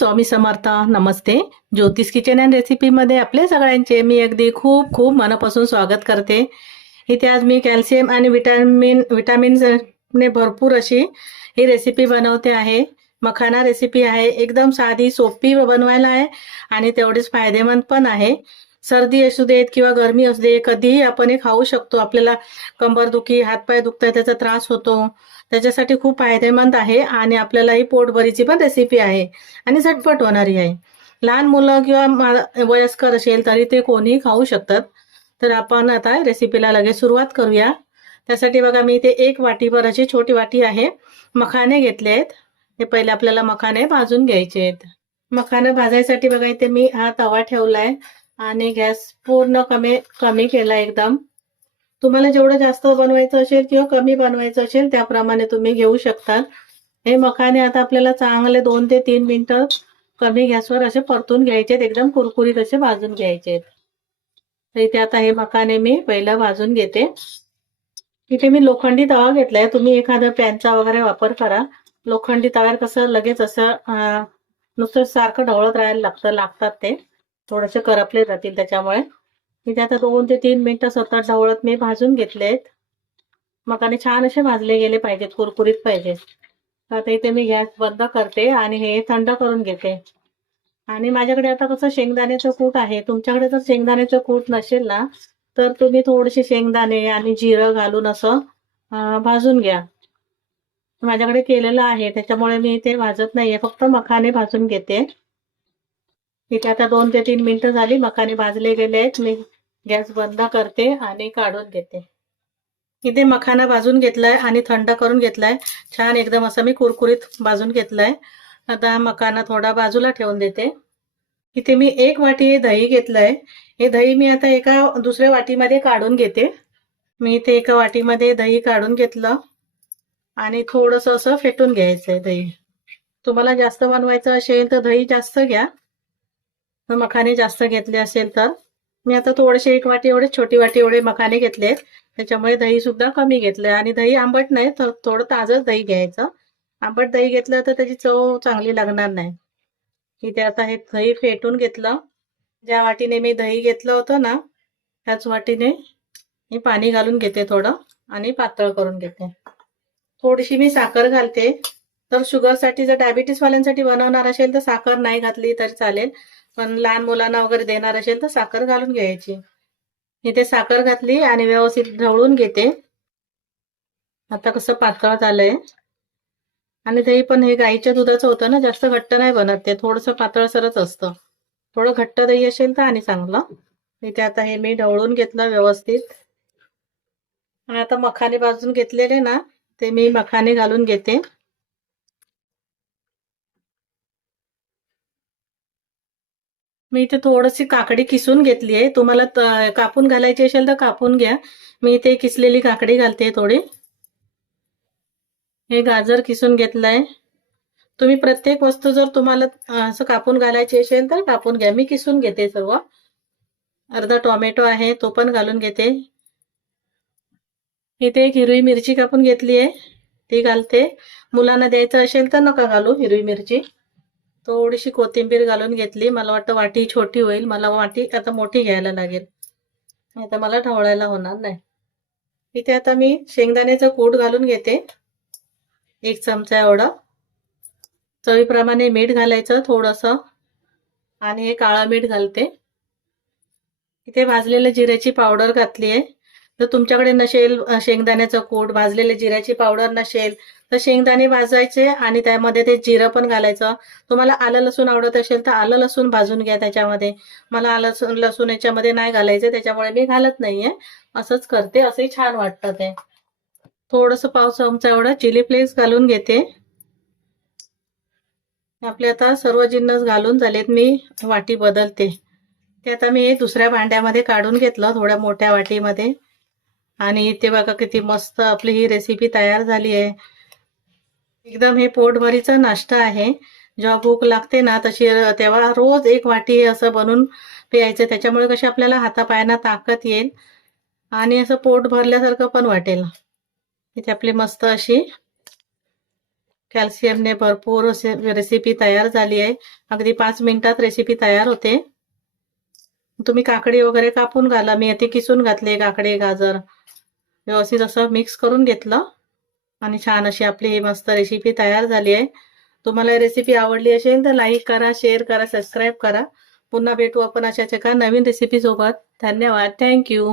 स्वामी समर्थ. नमस्ते. ज्योतिष kitchen and रेसिपीमध्ये आपले सगळ्यांचे मी अगदी खूप खूप मनापासून स्वागत करते. इथे आज मी कॅल्शियम आणि विटामिन्सने भरपूर अशी ही रेसिपी बनवते आहे. मखाना रेसिपी आहे. एकदम साधी सोपी बनवायला आहे आणि तेवढीच फायदेमंद पण आहे. सर्दी असू देत किंवा गरमी असू दे, कधीही आपण हे खाऊ शकतो. आपल्याला कंबरदुखी, हातपाय दुखतात त्याचा त्रास होतो, त्याच्यासाठी खूप फायदेमंद आहे आणि आपल्याला ही पोटभरीची पण रेसिपी आहे आणि झटपट होणारी आहे. लहान मुलं किंवा वयस्कर असेल तरी ते कोणीही खाऊ शकतात. तर आपण आता रेसिपीला लगेच सुरुवात करूया. त्यासाठी बघा मी इथे 1 वाटीभर अशी छोटी वाटी आहे मखाने घेतले आहेत. हे पहिले आपल्याला मखाने भाजून घ्यायचे आहेत. मखाने भाजायसाठी बघा इथे मी हा तवा ठेवलाय आणि गॅस पूर्ण कमी केला एकदम. तुम्हाला जेवढं जास्त बनवायचं असेल किंवा कमी बनवायचं असेल त्याप्रमाणे तुम्ही घेऊ शकता. हे मखाने आता आपल्याला चांगले 2 ते 3 मिनिटं कमी गॅसवर असे परतून घ्यायचे आहेत. एकदम कुरकुरीत असे भाजून घ्यायचे आहेत. तर इथे आता हे मखाने मी पहिला भाजून घेते. इथे मी लोखंडी तवा घेतलाय. तुम्ही एखादा पॅनचा वगैरे वापर करा. लोखंडी तव्यावर कसं लगेच असं नुसतं सारखं ढवळत राहायला लागतात ते थोडेसे करपले जातील त्याच्यामुळे. इथे आता 2 ते 3 मिनिटं सतत ढवळत मी भाजून घेतलेत. मखाने छान असे भाजले गेले पाहिजेत, कुरकुरीत पाहिजे. आता इथे मी गॅस बंद करते आणि हे थंड करून घेते. आणि माझ्याकडे आता कसं शेंगदाण्याचं कूट आहे. तुमच्याकडे जर शेंगदाण्याचं कूट नसेल ना तर तुम्ही थोडेसे शेंगदाणे आणि जिरं घालून असं भाजून घ्या. माझ्याकडे केलेलं आहे त्याच्यामुळे मी इथे भाजत नाहीये, फक्त मखाने भाजून घेते. इथे आता 2 ते 3 मिनिटं झाली, मखाने भाजले गेले आहेत. मी गॅस बंद करते आणि काढून घेते. इथे मखाना भाजून घेतलाय आणि थंड करून घेतलाय. छान एकदम असं मी कुरकुरीत भाजून घेतलाय. आता मखाना थोडा बाजूला ठेवून देते. इथे मी 1 वाटी दही घेतलंय. हे दही मी आता एका दुसऱ्या वाटीमध्ये काढून घेते. मी इथे एका वाटीमध्ये दही काढून घेतलं आणि थोडंसं असं फेटून घ्यायचंय दही. तुम्हाला जास्त बनवायचं असेल तर दही जास्त घ्या, मखाने जास्त घेतले असेल तर. मी आता थोडेसे 1 वाटी एवढे, छोटी वाटी एवढे मखाने घेतलेत त्याच्यामुळे दही सुद्धा कमी घेतलंय. आणि दही आंबट नाही, तर थोडं ताजं दही घ्यायचं. आंबट दही घेतलं तर त्याची चव चांगली लागणार नाही. इथे आता हे दही फेटून घेतलं. ज्या वाटीने मी दही घेतलं होतं ना त्याच वाटीने मी पाणी घालून घेते थोडं आणि पातळ करून घेते. थोडीशी मी साखर घालते. तर शुगरसाठी, जर डायबिटीस वाल्यांसाठी बनवणार असेल तर साखर नाही घातली तरी चालेल, पण लहान मुलांना वगैरे देणार असेल तर साखर घालून घ्यायची. इथे साखर घातली आणि व्यवस्थित ढवळून घेते. आता कसं पातळ झालंय. आणि दही पण हे गाईच्या दुधाचं होतं ना, जास्त घट्ट नाही बनत ते, थोडंसं पातळसरच असतं. थोडं घट्ट दही असेल तर आणि चांगलं. इथे आता हे मी ढवळून घेतलं व्यवस्थित. आणि आता मखाने भाजून घेतलेले ना ते मी मखाने घालून घेते. मी इथे थोडीशी काकडी किसून घेतली आहे. तुम्हाला कापून घालायची असेल तर कापून घ्या. मी इथे किसलेली काकडी घालते थोडी. हे गाजर किसून घेतलंय. तुम्ही प्रत्येक वस्तू जर तुम्हाला असं कापून घालायची असेल तर कापून घ्या. मी किसून घेते सर्व. अर्धा टोमॅटो आहे तो पण घालून घेते. इथे एक हिरवी मिरची कापून घेतली आहे ती घालते. मुलांना द्यायचं असेल तर नका घालू हिरवी मिरची. थोडीशी कोथिंबीर घालून घेतली. मला वाटतं वाटी छोटी होईल, मला वाटी आता मोठी घ्यायला लागेल, नाही तर मला ढवळायला होणार नाही. इथे आता मी शेंगदाण्याचं कूट घालून घेते 1 चमचा एवढं. चवीप्रमाणे मीठ घालायचं थोडंसं आणि हे काळं मीठ घालते. इथे भाजलेल्या जिऱ्याची पावडर घातली आहे. जर तुमच्याकडे नसेल शेंगदाण्याचं कूट, भाजलेल्या जिऱ्याची पावडर नसेल तर शेंगदाणे भाजायचे आणि त्यामध्ये ते जिरं पण घालायचं. तुम्हाला आलं लसूण आवडत असेल तर आलं लसूण भाजून घ्या त्याच्यामध्ये. मला आलं लसूण याच्यामध्ये नाही घालायचं त्याच्यामुळे मी घालत नाहीये, असंच करते. असंही छान वाटतं ते. थोडंसं पाव चमचा एवढा चिली फ्लेक्स घालून घेते. आपले आता सर्व जिन्नस घालून झालेत. मी वाटी बदलते. ते आता मी दुसऱ्या भांड्यामध्ये काढून घेतलं, थोड्या मोठ्या वाटीमध्ये. आणि इथे बघा किती मस्त आपली ही रेसिपी तयार झाली आहे. एकदम हे पोटभरीचा नाश्ता आहे. जेव्हा भूक लागते ना तशी तेव्हा रोज 1 वाटी असं बनवून प्यायचं. त्याच्यामुळे कशी आपल्याला हातापायांना ताकद येईल आणि असं पोट भरल्यासारखं पण वाटेल. इथे आपली मस्त अशी कॅल्शियमने भरपूर असे रेसिपी तयार झाली आहे. अगदी 5 मिनिटात रेसिपी तयार होते. तुम्ही काकडी वगैरे कापून घाला. मी येथे किसून घातले काकडी, गाजर व्यवस्थित असं मिक्स करून घेतलं आणि छान अशी आपली ही मस्त रेसिपी तयार झाली आहे. तुम्हाला रेसिपी आवडली असेल तर लाईक करा, शेअर करा, सबस्क्राईब करा. पुन्हा भेटू आपण अशाच एका नवीन रेसिपी सोबत. धन्यवाद. थँक्यू.